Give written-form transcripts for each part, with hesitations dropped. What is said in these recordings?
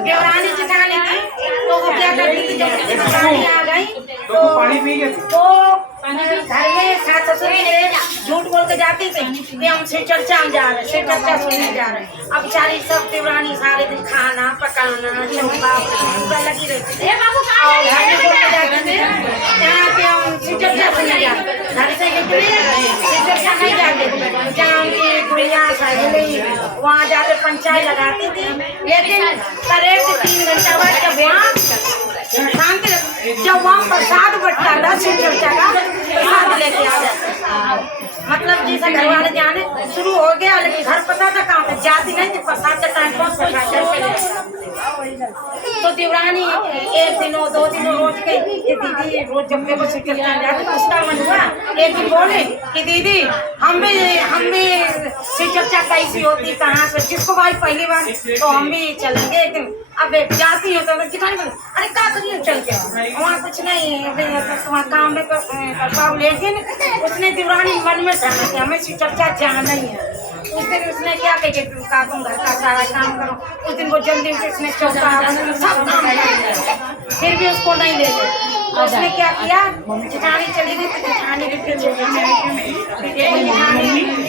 देवरानी जिठानी थी तो वो क्या करती थी, जब देवरानी आ गई तो वो घर में सास ससुर मेरे झूठ बोल के जाती थी कि हम शिव चर्चा में जा रहे, शिव चर्चा सुनने जा रहे हैं। अब बेचारी सब देवरानी सारे दिन खाना पकाना चौका पूरा लगी रहती थी और घर में बोल के जाती थी यहाँ पे हम शिव चर्चा सुनने जा रहे, घर से शिव चर्चा नहीं जाते, जहाँ उनकी गुड़िया सहेली वहाँ जाके पंचायत लगाती थी। लेकिन करीब 3 घंटा बाद जब वहाँ प्रसाद बटता था शिव चर्चा का, प्रसाद लेके आ जाता, मतलब जैसे घर वाले जाने शुरू हो गया, लेकिन घर पता था कहाँ पे जाती नहीं थी, प्रसाद का टाइम बहुत प्रसाद। तो देवरानी 1 दिन 2 दिन रोज गई कि दीदी रोज जब मेरे को शिव चर्चा जाती तो उसका मन हुआ, एक दिन बोले कि दीदी हम भी शिव चर्चा कैसी होती कहाँ से, जिसको भाई पहली बार तो हम भी चलेंगे एक दिन। अब जाती हो तो जिठानी बोले अरे क्या करिए चल के वहाँ कुछ नहीं तुम्हारा काम में करवाओ, लेकिन उसने देवरानी मन में ठाना कि हमें शिव चर्चा जाना ही है। उस दिन उसने क्या कहे का तुम घर का सारा काम करो, उस दिन वो जल्दी उठे उसने चौका सब काम किया, फिर भी उसको नहीं ले गए। तो उसने क्या किया, जिठानी चली गई तो जिठानी भी फिर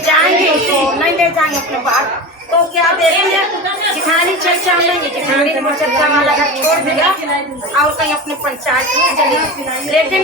जाएंगे तो नहीं ले जाएंगे अपने बाहर, तो क्या देखिए जिठानी चर्चा नहीं, जिठानी ने वो चर्चा वाला घर छोड़ दिया और कहीं अपने पंचायत में चली, लेकिन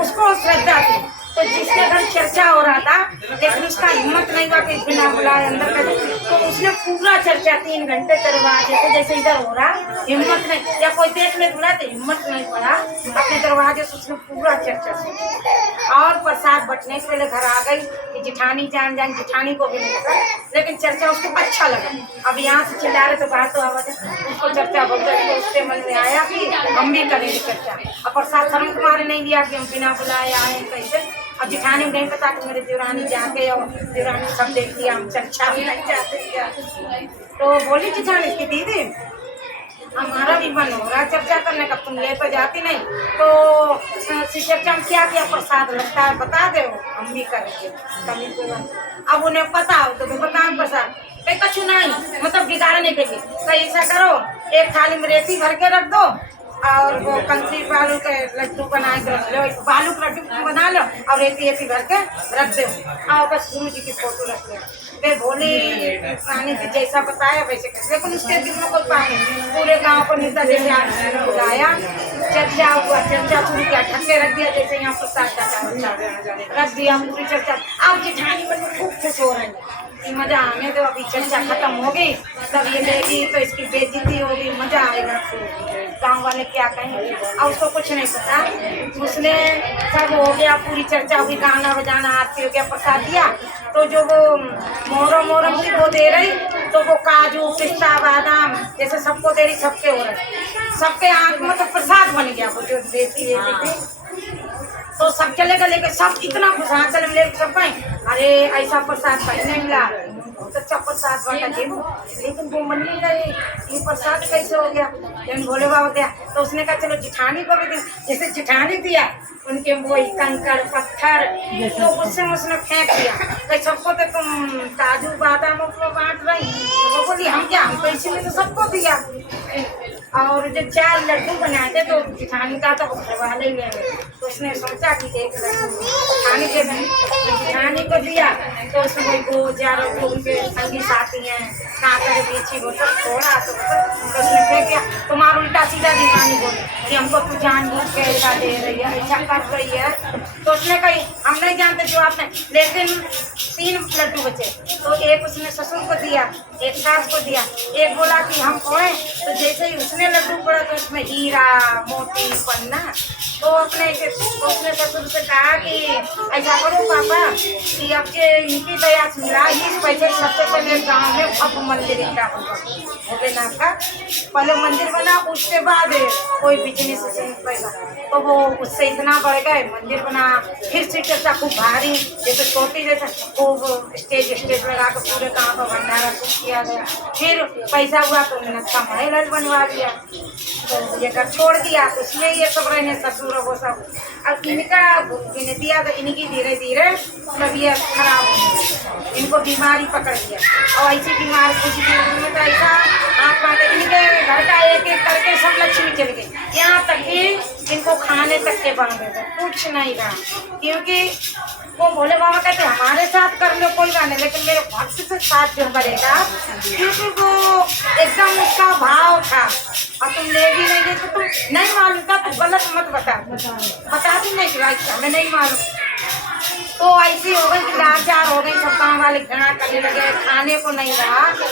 उसको श्रद्धा थी। तो जिसके घर चर्चा हो रहा था लेकिन उसका हिम्मत नहीं हुआ कि बिना बुलाए अंदर कर, तो उसने पूरा चर्चा 3 घंटे दरवाजे से जैसे इधर हो रहा, हिम्मत नहीं, या कोई देख ले बुला तो हिम्मत नहीं पड़ा, अपने दरवाजे से उसने पूरा चर्चा सुनी और प्रसाद बटने से पहले घर आ गई कि जिठानी जान जिठानी को भी नहीं पता, लेकिन चर्चा उसको अच्छा लगा। अब यहाँ से चिल्ला रहे तो बाहर तो आवाज उसको चर्चा बोलते, तो उसके मन में आया कि हम भी करेंगे चर्चा, और प्रसाद शर्म तुम्हारे नहीं दिया कि हम बिना बुलाए आए कैसे। अब जिठानी नहीं पता कि मेरे देवरानी जाके और देवरानी सब देख लिया, हम चर्चा भी नहीं जाते क्या। तो बोली जिठानी की दीदी हमारा भी मन हो रहा है चर्चा करने का, तुम ले तो जाती नहीं, तो चर्चा में क्या क्या प्रसाद लगता है बता दो हम भी करेंगे कभी कोई। अब उन्हें पता हो तो बता प्रसाद कहीं कछु नहीं, मतलब बिगाड़ने के लिए तो ऐसा करो एक थाली में रेती भर के रख दो और वो कंकरी बालू के लड्डू बना के रख लो, बालू के लड्डू बना लो और रेती भर के रख दो और बस गुरु जी की फोटो रख लो। वे भोली रानी जी जैसा बताया वैसे कर, लेकिन उसके दिल में कोई पानी, पूरे गांव को नेता जैसे बुलाया, चर्चा हुआ, चर्चा शुरू किया, ढक्के रख दिया जैसे यहाँ प्रसाद रख दिया पूरी चर्चा। अब जिठानी मन में खूब खुश हो रही है, मजा आने दो, अभी चर्चा खत्म हो गई तब ये लेगी तो इसकी बेइज्जती होगी, मजा आएगा, गांव वाले क्या कहेंगे। और उसको कुछ नहीं पता, उसने सब हो गया पूरी चर्चा हुई, गाना बजाना आरती हो गया, प्रसाद दिया, तो जो वो मोरम की वो दे रही तो वो काजू पिस्ता बादाम जैसे सबको दे रही, सबके हो रहे, सबके आँख में तो प्रसाद बन गया वो जो देती है। तो सब चलेगा लेके सब इतना खुश चले मिले सब कहीं अरे ऐसा प्रसाद कहीं नहीं मिला, बहुत अच्छा प्रसाद बांटा देखो, लेकिन वो मन नहीं गई ये प्रसाद कैसे हो गया, लेकिन भोले बाबा दिया। तो उसने कहा चलो जिठानी को भी जैसे जिठानी दिया उनके वही कंकड़ पत्थर तो उसने फेंक दिया, तो सबको तो तुम काजू बादाम को बांट रही, तो वो बोली हम क्या, हम तो इसी में तो सबको दिया। और जो 4 लड्डू बनाए थे तो जिठानी का तो घर वाले ही लेंगे, तो उसने सोचा कि एक जिठानी के जिठानी को दिया, तो उसमें कोई गो जारो उनके संगी साथी हैं काकर बीची वो सब छोड़ा, तो उसने फेंक दिया। तुम्हारा उल्टा सीधा दीवानी बोले कि हमको तू जानबूझ के ऐसा दे रही है, ऐसा कर रही है, तो उसने कही हम नहीं जानते जो आपने, लेकिन 3 लड्डू बचे, तो एक उसने ससुर को दिया, एक सास को दिया, एक बोला कि हम खोए, तो जैसे ही उसने लड्डू पड़ा तो उसमें हीरा मोती पन्ना, तो उसने ससुर से कहा कि ऐसा करो पापा कि अब के इनकी दया से मिला 20 पैसे सबसे पहले गाँव में अब मंदिर भोलेनाथ का पहले मंदिर बना, उसके बाद कोई बिजनेस पैसा, तो वो उससे इतना बढ़ गए मंदिर बना, फिर से चर्चा खूब भारी जैसे छोटी जैसे खूब स्टेज लगा कर पूरे गाँव का भंडारा किया गया, फिर पैसा हुआ तो उन्होंने अच्छा महल बनवा दिया, तो ये घर छोड़ दिया, उसमें ये सब रहने ससुर वो सब। अब इनका इन्हें दिया तो इनकी धीरे धीरे तबीयत खराब हो गई, इनको बीमारी पकड़ लिया, और ऐसी बीमारी कुछ में तो ऐसा हाथ पाते इनके घर का एक उनको खाने तक के बांधे थे, कुछ नहीं रहा। क्योंकि वो भोले बाबा कहते हमारे साथ कर लो कोई बात नहीं, लेकिन मेरे भक्त से साथ जो करेगा, क्योंकि वो एकदम उसका भाव था। और तुम ले भी नहीं गए तो तुम नहीं मालूम था तो गलत मत बता भी नहीं कि हमें नहीं मालूम। तो ऐसी हो गई कि लाचार हो गई, सब गाँव वाले घृणा करने लगे, खाने को नहीं रहा। तो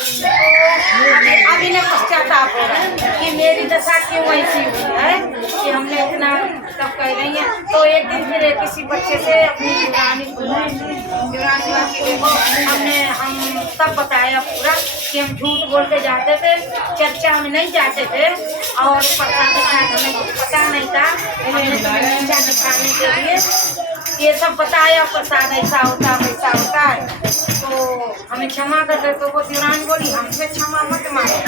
अभी ने पश्चाताप हो रहा कि मेरी दशा क्यों ऐसी हुई है कि हमने इतना तब कह रही है। तो एक दिन फिर किसी बच्चे से अपनी युवरानी हम तब बताया पूरा कि हम झूठ बोल के जाते थे, चर्चा में नहीं जाते थे और प्रसाद हमें कुछ पता नहीं था, हमने दिखाने के लिए ये सब बताया, प्रसाद ऐसा होता वैसा होता है, तो हमें क्षमा कर दे। तो वो दीवान बोली हमसे क्षमा मत मांगो,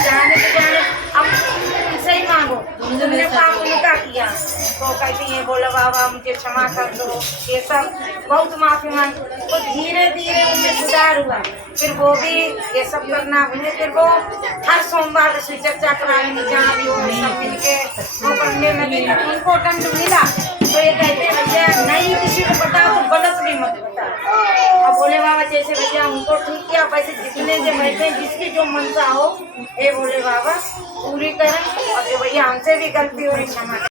जाने तो जाने अब उनसे ही मांगो, तुमने काम उनका किया। तो कहती है बोला बाबा मुझे क्षमा कर दो, ये सब बहुत माफी मांग। तो धीरे धीरे उनमें सुधार हुआ, फिर वो भी ये सब करना भूले। फिर वो हर सोमवार से चर्चा कराने जहाँ भी हो सब मिल के वो करने लगे। उनको दंड मिला तो ये कहते भैया नहीं किसी को बताओ तो गलत भी मत बताओ। अब भोले बाबा जैसे भैया उनको ठीक किया, वैसे जितने जो बैठे जिसकी जो मनसा हो हे भोले बाबा पूरी करें। और जो भैया हमसे भी गलती हो रही क्षमा